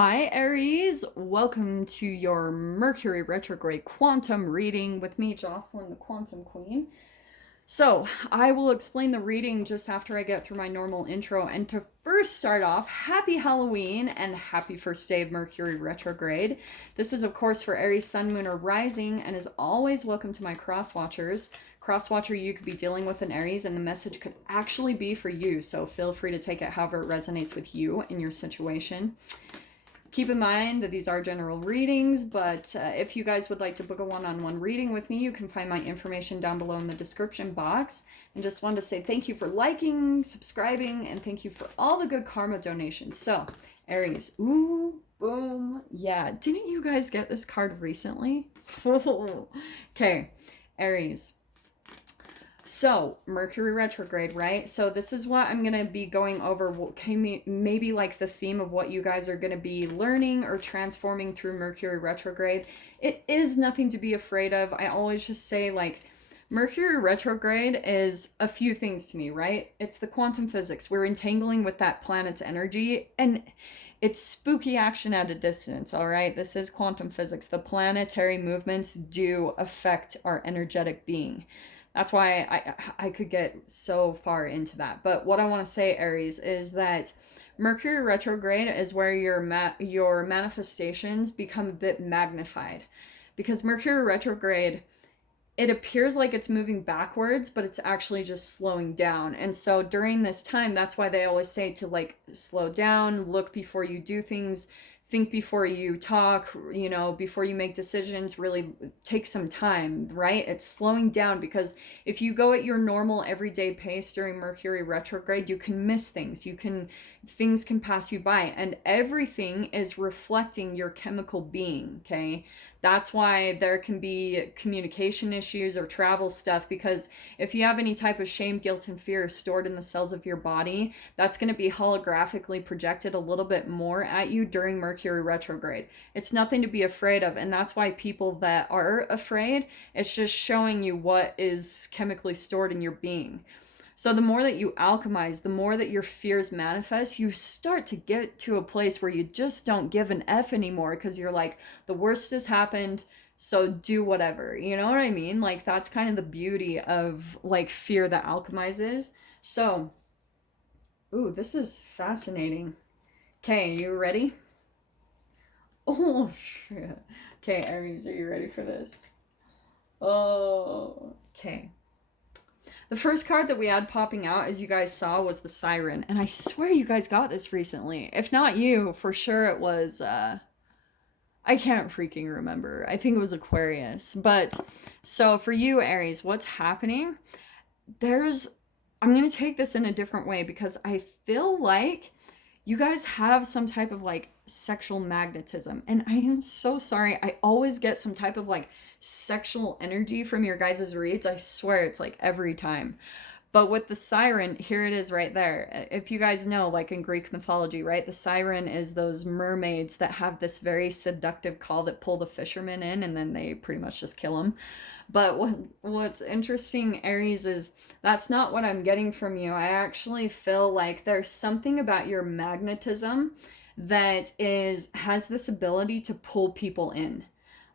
Hi, Aries. Welcome to your Mercury Retrograde quantum reading with me, Jocelyn, the Quantum Queen. So, I will explain the reading just after I get through my normal intro. And to first start off, happy Halloween and happy first day of Mercury Retrograde. This is, of course, for Aries, Sun, Moon, or Rising, and as always, welcome to my cross watchers. Crosswatcher, you could be dealing with an Aries, and the message could actually be for you. So, feel free to take it however it resonates with you in your situation. Keep in mind that these are general readings, but if you guys would like to book a one-on-one reading with me, you can find my information down below in the description box. And just wanted to say thank you for liking, subscribing, and thank you for all the good karma donations. So, Aries, ooh, boom, yeah. Didn't you guys get this card recently? Okay, Aries. So, Mercury retrograde, right? So this is what I'm going to be going over, maybe like the theme of what you guys are going to be learning or transforming through Mercury retrograde. It is nothing to be afraid of. I always just say, like, Mercury retrograde is a few things to me, right? It's the quantum physics. We're entangling with that planet's energy, and it's spooky action at a distance, all right? This is quantum physics. The planetary movements do affect our energetic being. That's why I could get so far into that. But what I want to say, Aries, is that Mercury retrograde is where your manifestations become a bit magnified. Because Mercury retrograde, it appears like it's moving backwards, but it's actually just slowing down. And so during this time, that's why they always say to, like, slow down, look before you do things, think before you talk, you know, before you make decisions, really take some time, right? It's slowing down, because if you go at your normal everyday pace during Mercury retrograde, you can miss things. Things can pass you by, and everything is reflecting your chemical being, okay? That's why there can be communication issues or travel stuff, because if you have any type of shame, guilt, and fear stored in the cells of your body, that's going to be holographically projected a little bit more at you during Mercury retrograde. It's nothing to be afraid of, and that's why people that are afraid, it's just showing you what is chemically stored in your being. So the more that you alchemize, the more that your fears manifest, you start to get to a place where you just don't give an F anymore, because you're like, the worst has happened, so do whatever. You know what I mean? Like, that's kind of the beauty of, like, fear that alchemizes. So, ooh, this is fascinating. Okay, you ready? Oh, shit. Okay, Aries, are you ready for this? Oh, okay. The first card that we had popping out, as you guys saw, was the Siren. And I swear you guys got this recently. If not you, for sure it was, I can't freaking remember. I think it was Aquarius. But, so for you, Aries, what's happening? I'm going to take this in a different way, because I feel like you guys have some type of, like, sexual magnetism. And I am so sorry. I always get some type of, like, sexual energy from your guys' reads. I swear it's like every time. But with the Siren, here it is right there. If you guys know, like in Greek mythology, right? The Siren is those mermaids that have this very seductive call that pull the fishermen in, and then they pretty much just kill them. But what's interesting, Aries, is that's not what I'm getting from you. I actually feel like there's something about your magnetism that has this ability to pull people in.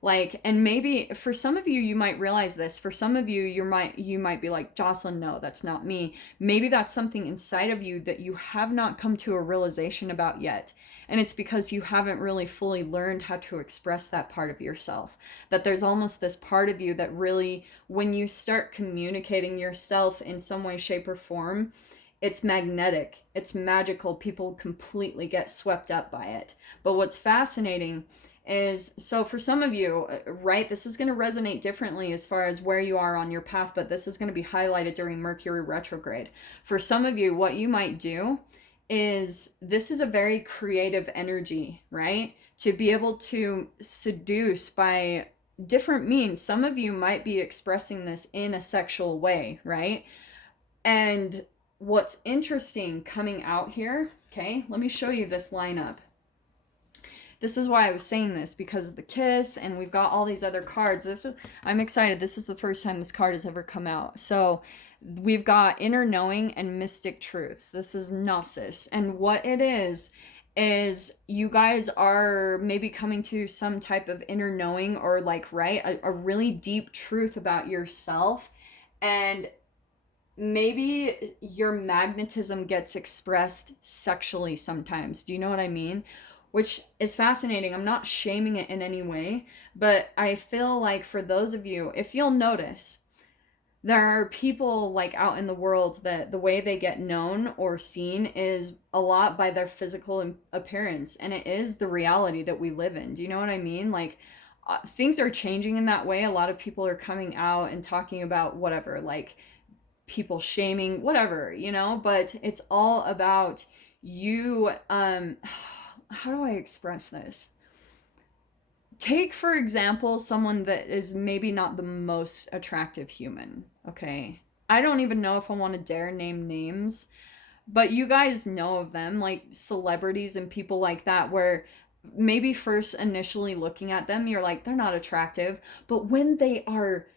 Like, and maybe for some of you, you might realize this. For some of you, you might be like, Jocelyn, no, that's not me. Maybe that's something inside of you that you have not come to a realization about yet. And it's because you haven't really fully learned how to express that part of yourself. That there's almost this part of you that really, when you start communicating yourself in some way, shape, or form, it's magnetic, it's magical. People completely get swept up by it. But what's fascinating is, so for some of you, right, this is going to resonate differently as far as where you are on your path, but this is going to be highlighted during Mercury retrograde. For some of you, what you might do is, this is a very creative energy, right? To be able to seduce by different means. Some of you might be expressing this in a sexual way, right? And what's interesting coming out here, okay, let me show you this lineup. This is why I was saying this, because of the kiss, and we've got all these other cards. I'm excited. This is the first time this card has ever come out. So we've got inner knowing and mystic truths. This is Gnosis. And what it is is you guys are maybe coming to some type of inner knowing, or like, right, a really deep truth about yourself. And maybe your magnetism gets expressed sexually sometimes. Do you know what I mean? Which is fascinating. I'm not shaming it in any way, but I feel like for those of you, if you'll notice, there are people like out in the world that the way they get known or seen is a lot by their physical appearance, and it is the reality that we live in. Do you know what I mean? Like, things are changing in that way. A lot of people are coming out and talking about whatever, like people shaming, whatever, you know, but it's all about you. How do I express this? Take, for example, someone that is maybe not the most attractive human, okay? I don't even know if I want to dare name names, but you guys know of them, like celebrities and people like that, where maybe first initially looking at them, you're like, they're not attractive. But when they are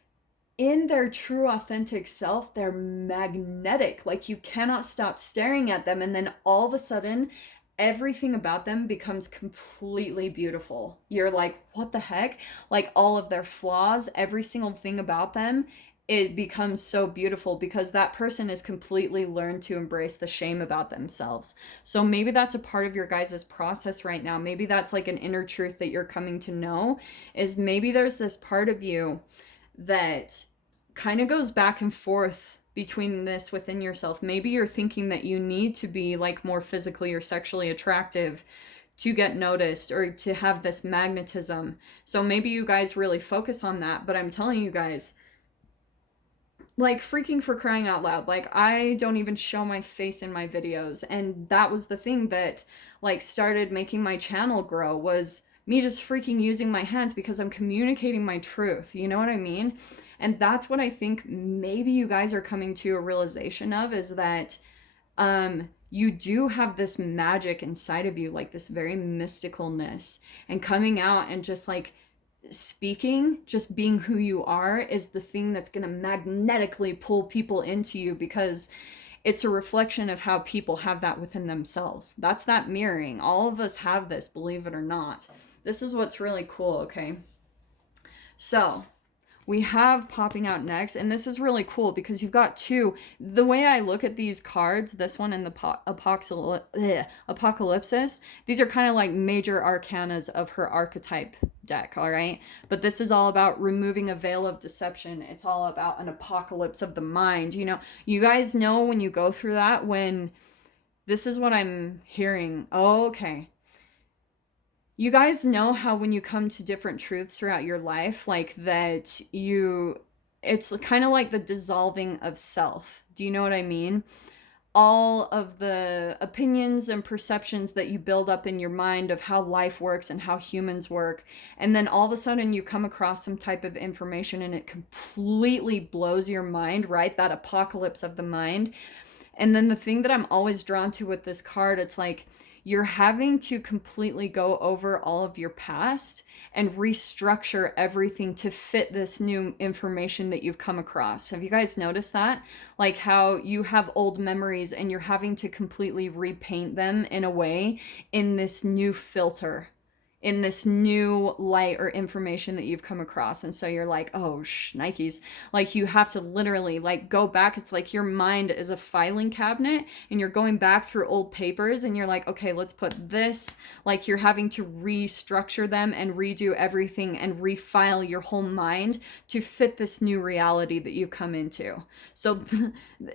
in their true authentic self, they're magnetic. Like, you cannot stop staring at them. And then all of a sudden, everything about them becomes completely beautiful. You're like, what the heck? Like, all of their flaws, every single thing about them, it becomes so beautiful because that person has completely learned to embrace the shame about themselves. So maybe that's a part of your guys' process right now. Maybe that's like an inner truth that you're coming to know, is maybe there's this part of you that kind of goes back and forth between this within yourself. Maybe you're thinking that you need to be like more physically or sexually attractive to get noticed or to have this magnetism. So maybe you guys really focus on that. But I'm telling you guys, like, freaking for crying out loud, like, I don't even show my face in my videos. And that was the thing that like started making my channel grow, was me just freaking using my hands because I'm communicating my truth. You know what I mean? And that's what I think maybe you guys are coming to a realization of, is that you do have this magic inside of you, like this very mysticalness, and coming out and just like speaking, just being who you are, is the thing that's going to magnetically pull people into you, because it's a reflection of how people have that within themselves. That's that mirroring. All of us have this, believe it or not. This is what's really cool, okay? So we have popping out next, and this is really cool because you've got two. The way I look at these cards, this one and the Apocalypsis, these are kind of like major arcanas of her archetype deck, all right? But this is all about removing a veil of deception. It's all about an apocalypse of the mind. You know, you guys know when you go through that, when this is what I'm hearing. Oh, okay. You guys know how when you come to different truths throughout your life, like that it's kind of like the dissolving of self. Do you know what I mean? All of the opinions and perceptions that you build up in your mind of how life works and how humans work, and then all of a sudden you come across some type of information and it completely blows your mind, right? That apocalypse of the mind. And then the thing that I'm always drawn to with this card, it's like you're having to completely go over all of your past and restructure everything to fit this new information that you've come across. Have you guys noticed that? Like how you have old memories and you're having to completely repaint them in a way, in this new filter, in this new light or information that you've come across. And so you're like, oh, Nikes. Like, you have to literally like go back. It's like your mind is a filing cabinet and you're going back through old papers and you're like, okay, let's put this, like you're having to restructure them and redo everything and refile your whole mind to fit this new reality that you come into. So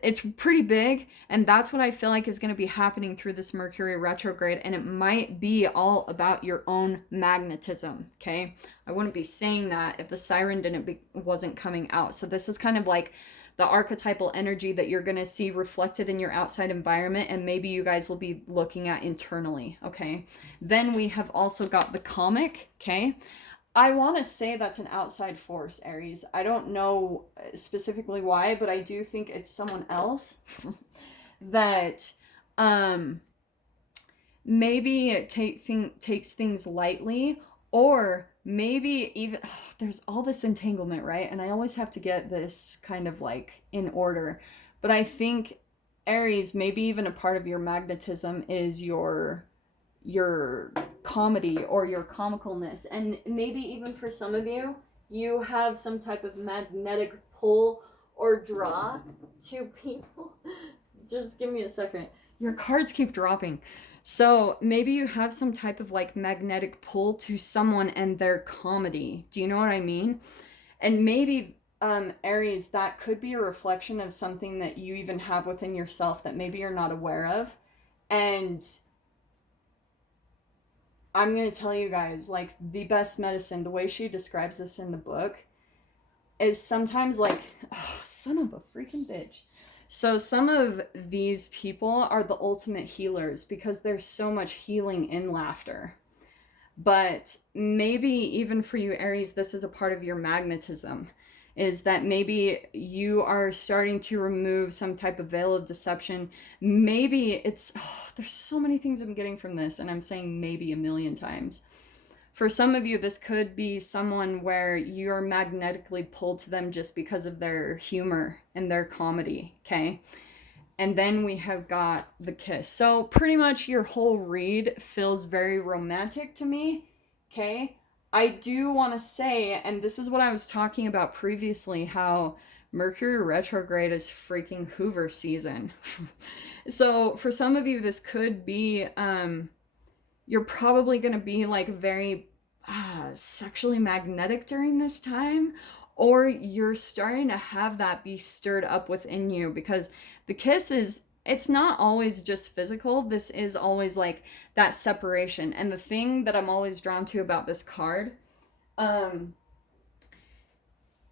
it's pretty big. And that's what I feel like is going to be happening through this Mercury retrograde. And it might be all about your own magnetism, okay? I wouldn't be saying that if the Siren wasn't coming out. So this is kind of like the archetypal energy that you're going to see reflected in your outside environment, and maybe you guys will be looking at internally, okay? Then we have also got the comic, okay? I want to say that's an outside force, Aries. I don't know specifically why, but I do think it's someone else that maybe it takes things lightly, or maybe even there's all this entanglement, right? And I always have to get this kind of like in order, but I think Aries, maybe even a part of your magnetism is your your comedy or your comicalness. And maybe even for some of you, you have some type of magnetic pull or draw to people. Just give me a second. Your cards keep dropping. So maybe you have some type of like magnetic pull to someone and their comedy. Do you know what I mean? And maybe Aries, that could be a reflection of something that you even have within yourself that maybe you're not aware of. And I'm going to tell you guys, like, the best medicine, the way she describes this in the book, is sometimes like, oh, son of a freaking bitch. So some of these people are the ultimate healers because there's so much healing in laughter. But maybe even for you, Aries, this is a part of your magnetism, is that maybe you are starting to remove some type of veil of deception. Maybe it's, there's so many things I'm getting from this, and I'm saying maybe a million times. For some of you, this could be someone where you're magnetically pulled to them just because of their humor and their comedy, okay? And then we have got the kiss. So pretty much your whole read feels very romantic to me, okay? I do want to say, and this is what I was talking about previously, how Mercury retrograde is freaking Hoover season. So for some of you, this could be, you're probably going to be like very sexually magnetic during this time, or you're starting to have that be stirred up within you, because the kiss is, it's not always just physical. This is always like that separation. And the thing that I'm always drawn to about this card,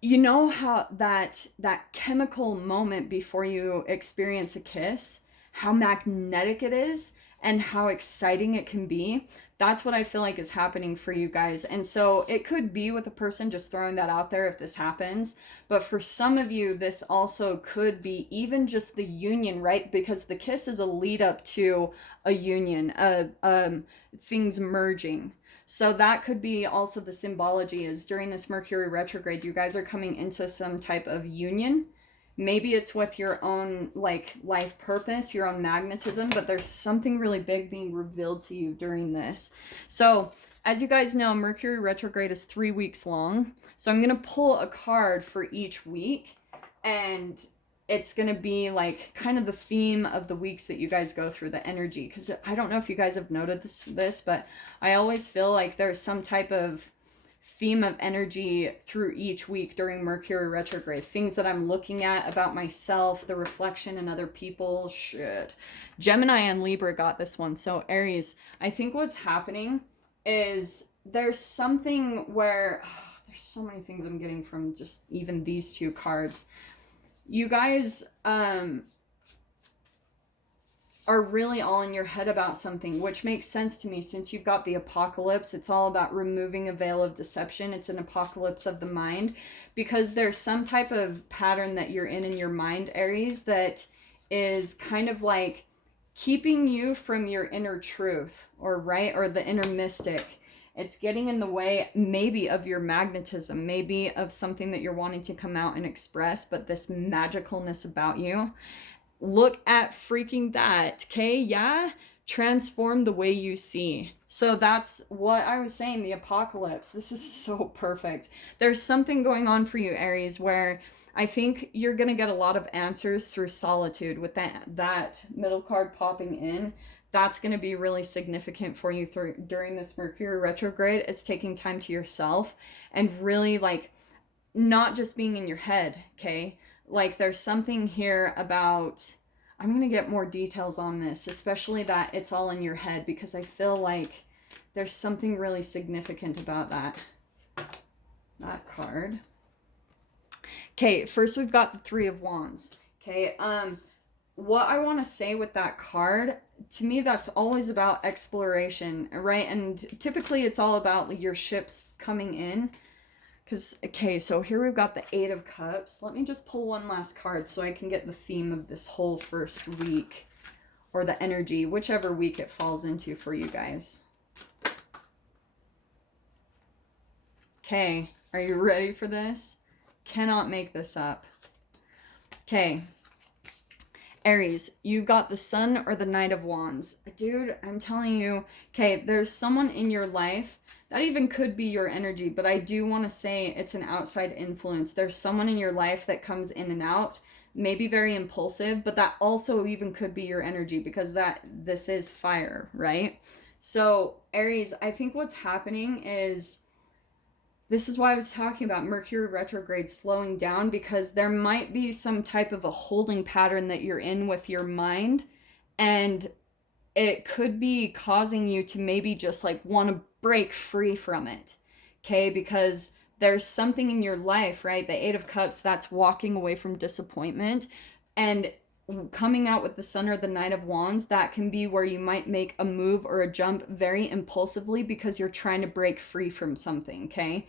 you know how that chemical moment before you experience a kiss, how magnetic it is and how exciting it can be. That's what I feel like is happening for you guys. And so it could be with a person, just throwing that out there if this happens. But for some of you, this also could be even just the union, right? Because the kiss is a lead up to a union, things merging. So that could be also the symbology, is during this Mercury retrograde, you guys are coming into some type of union. Maybe it's with your own like life purpose, your own magnetism, but there's something really big being revealed to you during this. So as you guys know, Mercury retrograde is 3 weeks long. So I'm going to pull a card for each week, and it's going to be like kind of the theme of the weeks that you guys go through, the energy. Because I don't know if you guys have noted this, but I always feel like there's some type of theme of energy through each week during Mercury retrograde. Things that I'm looking at about myself, the reflection in other people. Shit. Gemini and Libra got this one. So Aries, I think what's happening is there's something where, there's so many things I'm getting from just even these two cards. You guys are really all in your head about something, which makes sense to me since you've got the apocalypse. It's all about removing a veil of deception. It's an apocalypse of the mind, because there's some type of pattern that you're in your mind, Aries, that is kind of like keeping you from your inner truth, or the inner mystic. It's getting in the way maybe of your magnetism, maybe of something that you're wanting to come out and express, but this magicalness about you. Look at freaking that, okay? Yeah? Transform the way you see. So that's what I was saying, the apocalypse. This is so perfect. There's something going on for you, Aries, where I think you're going to get a lot of answers through solitude with that middle card popping in. That's going to be really significant for you during this Mercury retrograde. It's taking time to yourself and really like not just being in your head, okay? Like there's something here about, I'm going to get more details on this, especially that it's all in your head, because I feel like there's something really significant about that card. Okay, first we've got the Three of Wands. Okay, what I want to say with that card, to me, that's always about exploration, right? And typically it's all about your ships coming in. Because, okay, so here we've got the Eight of Cups. Let me just pull one last card so I can get the theme of this whole first week, or the energy, whichever week it falls into for you guys. Okay, are you ready for this? Cannot make this up. Okay. Aries, you've got the Sun or the Knight of Wands. Dude, I'm telling you, okay, there's someone in your life that even could be your energy, but I do want to say it's an outside influence. There's someone in your life that comes in and out, maybe very impulsive, but that also even could be your energy because this is fire, right? So, Aries, I think what's happening is this is why I was talking about Mercury retrograde slowing down, because there might be some type of a holding pattern that you're in with your mind, and it could be causing you to maybe just like want to break free from it. Okay, because there's something in your life, right? The Eight of Cups, that's walking away from disappointment, and coming out with the Sun or the Knight of Wands, that can be where you might make a move or a jump very impulsively because you're trying to break free from something, okay?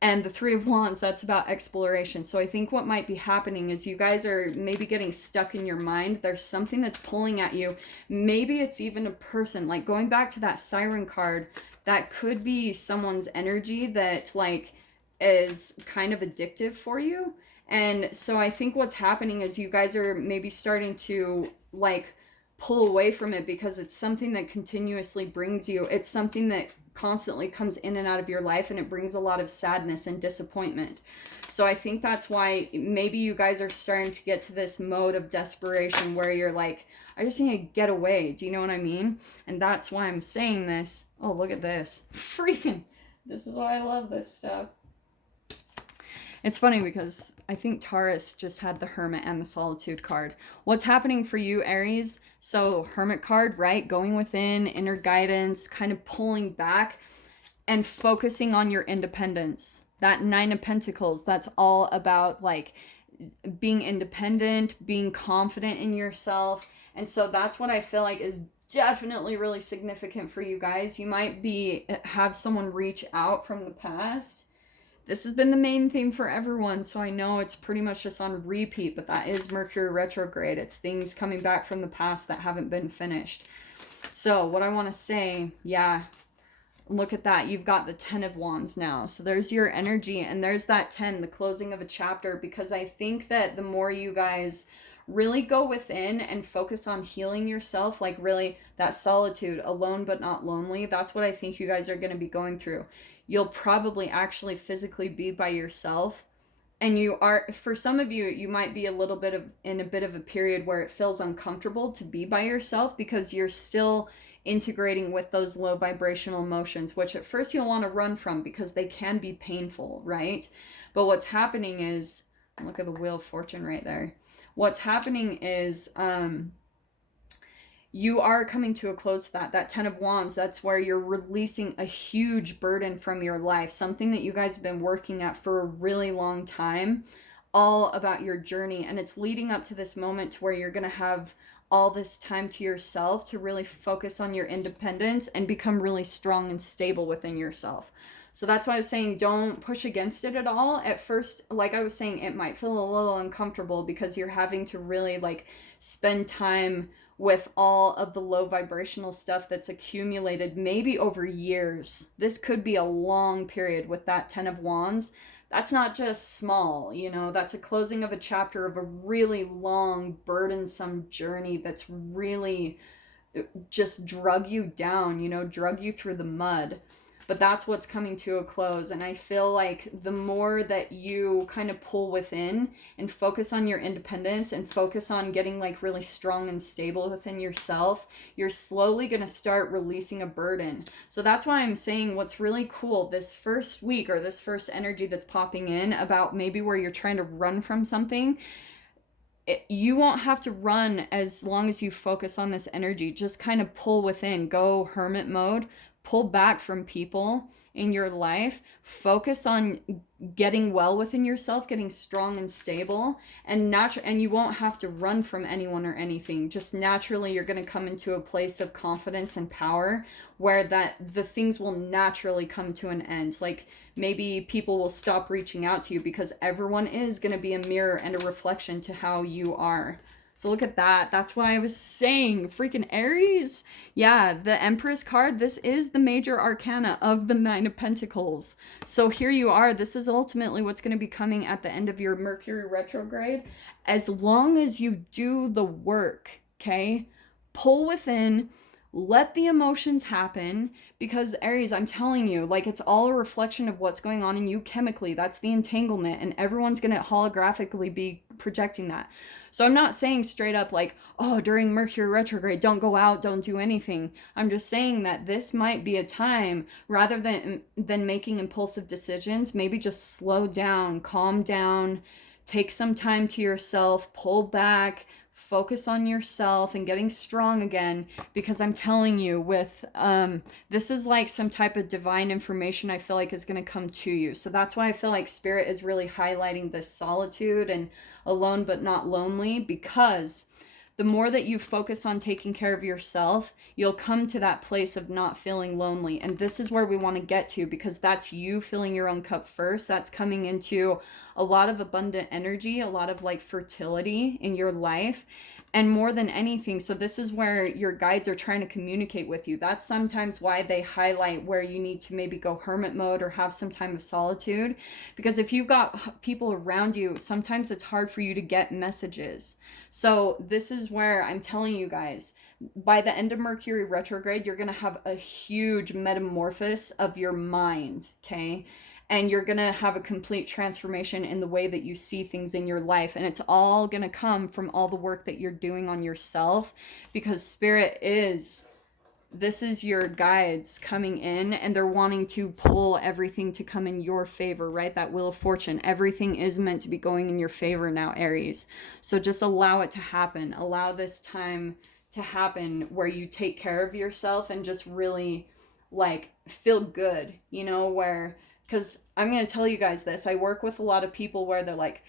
And the Three of Wands, that's about exploration. So I think what might be happening is you guys are maybe getting stuck in your mind. There's something that's pulling at you. Maybe it's even a person. Like going back to that Siren card, that could be someone's energy that like is kind of addictive for you. And so I think what's happening is you guys are maybe starting to like pull away from it because it's something that continuously brings you, it's something that constantly comes in and out of your life, and it brings a lot of sadness and disappointment. So I think that's why maybe you guys are starting to get to this mode of desperation where you're like, I just need to get away. Do you know what I mean? And that's why I'm saying this. Oh, look at this. Freaking, this is why I love this stuff. It's funny because I think Taurus just had the Hermit and the Solitude card. What's happening for you, Aries? So Hermit card, right? Going within, inner guidance, kind of pulling back and focusing on your independence. That Nine of Pentacles, that's all about like being independent, being confident in yourself. And so that's what I feel like is definitely really significant for you guys. You might have someone reach out from the past. This has been the main theme for everyone, so I know it's pretty much just on repeat, but that is Mercury retrograde. It's things coming back from the past that haven't been finished. So what I want to say, yeah, look at that. You've got the 10 of Wands now. So there's your energy, and there's that 10, the closing of a chapter, because I think that the more you guys really go within and focus on healing yourself, like really that solitude, alone but not lonely, that's what I think you guys are going to be going through. You'll probably actually physically be by yourself, and you are, for some of you, you might be in a bit of a period where it feels uncomfortable to be by yourself because you're still integrating with those low vibrational emotions, which at first you'll want to run from because they can be painful, right? But what's happening is, look at the Wheel of Fortune right there. What's happening is you are coming to a close to that 10 of Wands. That's where you're releasing a huge burden from your life, something that you guys have been working at for a really long time, all about your journey. And it's leading up to this moment to where you're going to have all this time to yourself to really focus on your independence and become really strong and stable within yourself. So that's why I was saying don't push against it at all. At first, like I was saying, it might feel a little uncomfortable because you're having to really like spend time with all of the low vibrational stuff that's accumulated maybe over years. This could be a long period with that 10 of Wands. That's not just small, you know, that's a closing of a chapter of a really long, burdensome journey that's really just drug you down, you know, drug you through the mud. But that's what's coming to a close. And I feel like the more that you kind of pull within and focus on your independence and focus on getting like really strong and stable within yourself, you're slowly going to start releasing a burden. So that's why I'm saying what's really cool this first week, or this first energy that's popping in about maybe where you're trying to run from something, you won't have to run as long as you focus on this energy. Just kind of pull within, go hermit mode, pull back from people in your life, focus on getting well within yourself, getting strong and stable, and you won't have to run from anyone or anything. Just naturally you're going to come into a place of confidence and power where the things will naturally come to an end. Like maybe people will stop reaching out to you because everyone is going to be a mirror and a reflection to how you are. So look at that. That's why I was saying freaking Aries. Yeah, the Empress card, this is the major arcana of the Nine of Pentacles. So here you are. This is ultimately what's going to be coming at the end of your Mercury retrograde. As long as you do the work, okay? Pull within, let the emotions happen, because Aries, I'm telling you, like, it's all a reflection of what's going on in you chemically. That's the entanglement, and everyone's going to holographically be projecting that. So I'm not saying straight up like, oh, during Mercury retrograde, don't go out, don't do anything. I'm just saying that this might be a time, rather than making impulsive decisions, maybe just slow down, calm down, take some time to yourself, pull back, focus on yourself and getting strong again, because I'm telling you, with this is like some type of divine information I feel like is going to come to you. So that's why I feel like Spirit is really highlighting this solitude and alone but not lonely, because the more that you focus on taking care of yourself, you'll come to that place of not feeling lonely. And this is where we want to get to, because that's you filling your own cup first. That's coming into a lot of abundant energy, a lot of like fertility in your life. And more than anything, so this is where your guides are trying to communicate with you. That's sometimes why they highlight where you need to maybe go hermit mode or have some time of solitude. Because if you've got people around you, sometimes it's hard for you to get messages. So this is where I'm telling you guys, by the end of Mercury retrograde, you're going to have a huge metamorphosis of your mind, okay? And you're going to have a complete transformation in the way that you see things in your life. And it's all going to come from all the work that you're doing on yourself, because Spirit this is your guides coming in, and they're wanting to pull everything to come in your favor, right? That Wheel of Fortune, everything is meant to be going in your favor now, Aries. So just allow it to happen. Allow this time to happen where you take care of yourself and just really like feel good, you know, where, because I'm going to tell you guys this, I work with a lot of people where they're like,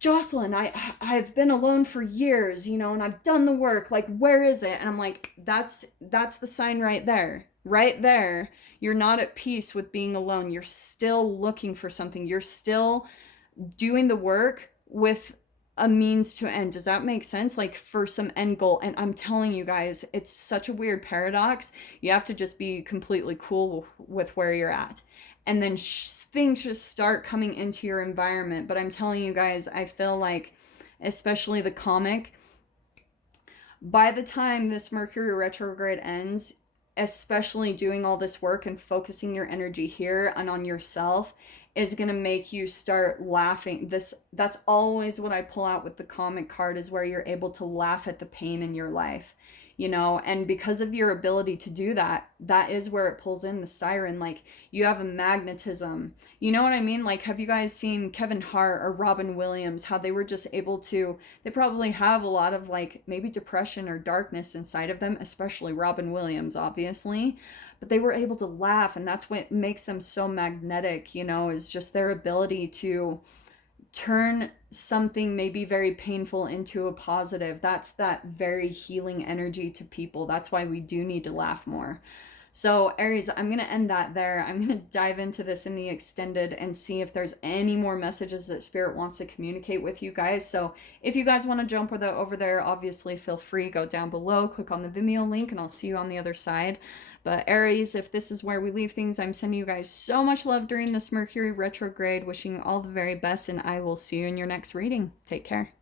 Jocelyn, I've been alone for years, you know, and I've done the work, like, where is it? And I'm like, that's the sign right there. Right there. You're not at peace with being alone. You're still looking for something. You're still doing the work with a means to end. Does that make sense? Like, for some end goal. And I'm telling you guys, it's such a weird paradox. You have to just be completely cool with where you're at. And then things just start coming into your environment. But I'm telling you guys, I feel like, especially the comic, by the time this Mercury retrograde ends, especially doing all this work and focusing your energy here and on yourself is going to make you start laughing. That's always what I pull out with the comic card, is where you're able to laugh at the pain in your life, you know. And because of your ability to do that, that is where it pulls in the Siren. Like, you have a magnetism, you know what I mean? Like, have you guys seen Kevin Hart or Robin Williams, how they were just able to, they probably have a lot of like maybe depression or darkness inside of them, especially Robin Williams, obviously, but they were able to laugh. And that's what makes them so magnetic, you know, is just their ability to turn something maybe very painful into a positive. That's that very healing energy to people. That's why we do need to laugh more. So Aries, I'm going to end that there. I'm going to dive into this in the extended and see if there's any more messages that Spirit wants to communicate with you guys. So if you guys want to jump over there, obviously feel free, go down below, click on the Vimeo link, and I'll see you on the other side. But Aries, if this is where we leave things, I'm sending you guys so much love during this Mercury retrograde, wishing you all the very best, and I will see you in your next reading. Take care.